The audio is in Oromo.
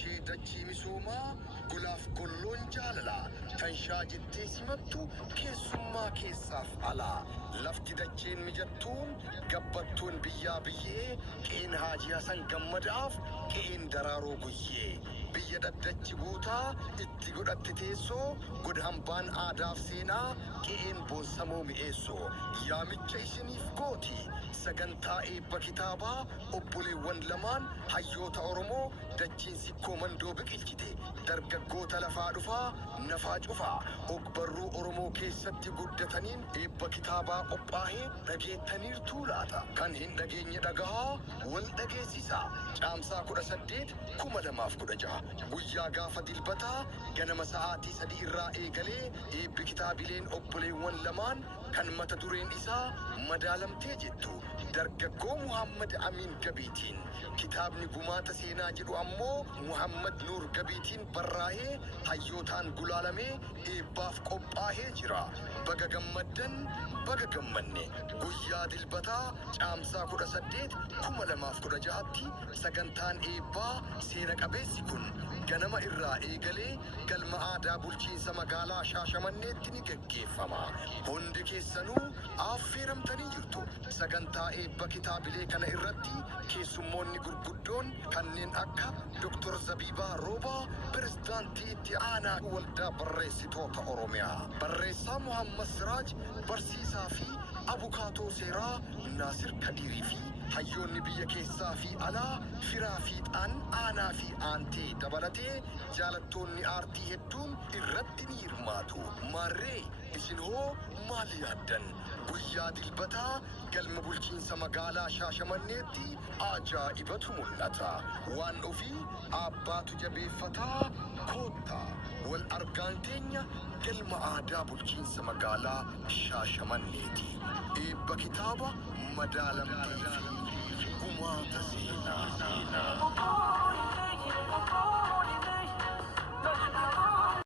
ishee dachii misoomaa gulaaf golloon jaalala tanshaa jettee simattu keessummaa keessaaf alaa lafti dacheen mijattuun gabbattuun biyyaa biyyee qe'een Haajii Hasan Gammadaaf qe'een Daraaroo Guyyee biyya daddachi guutaa itti godhatti teessoo godhambaan aadaaf seenaa qe'een boonsamoo mi'eessoo yaamicha isiniif gooti sagantaa eebba kitaabaa obboleewwan lamaan hayyoota Oromoo dachiin sikkoo mandoo biqilchite dargaggoota lafaa dhufaa nafaa cufaa ogbarruu Oromoo keessatti guddataniin eebba kitaabaa qophaa'ee dhageettaniirtuu laata kan hin dhageenye dhagahaa wal dhageessisaa caamsaa 18 2016 guyyaa gaafa dilbataa ganama sa'aatii 3 irraa eegalee eebbi kitaabileen obboleewwan lamaan kan mata dureen isaa madaalamtee jettu dargaggoo Muhammad Amin Gabiitiin kitaabni gumaata seenaa jedhu ammoo Muhammad Nuur Gabiitiin barraa'ee hayyootaan gulaalamee eebbaaf qophaa'ee jira baga gammaddan baga gammanne guyyaa dilbataa caamsaa 18 2016tti sagantaan eebbaa seera qabeessi kun ganama irraa eegalee galma aadaa bulchiinsa magaalaa Shaashamanneetti ni gaggeeffama hundi keessanuu affeeramtanii jirtu sagantaa eebba kitaabilee kana irratti keessummoonni gurguddoon kanneen akka Dr. Zabibaa Roobaa pirezidaantii itti aanaa waldaa barreessitoota Oromiyaa barreessaa Muhammad Siraaj barsiisaa fi abukaatoo seeraa Naasir Kadirii fi hayyoonni biyya keessaa fi alaa firaa fiixaan aanaa fi aantee dabalatee jaalattoonni aartii hedduun irratti ni hirmaatu maarree isin hoo maal yaaddan guyyaa dilbataa galma bulchiinsa magaalaa Shaashamanneetti ajaa'ibatu mul'ata waan ofii abbaatu jabeeffataa koottaa wal argaan teenya galma aadaa bulchiinsa magaalaa Shaashamanneeti eebba kitaaba madaalamtee fi gumaata seenaa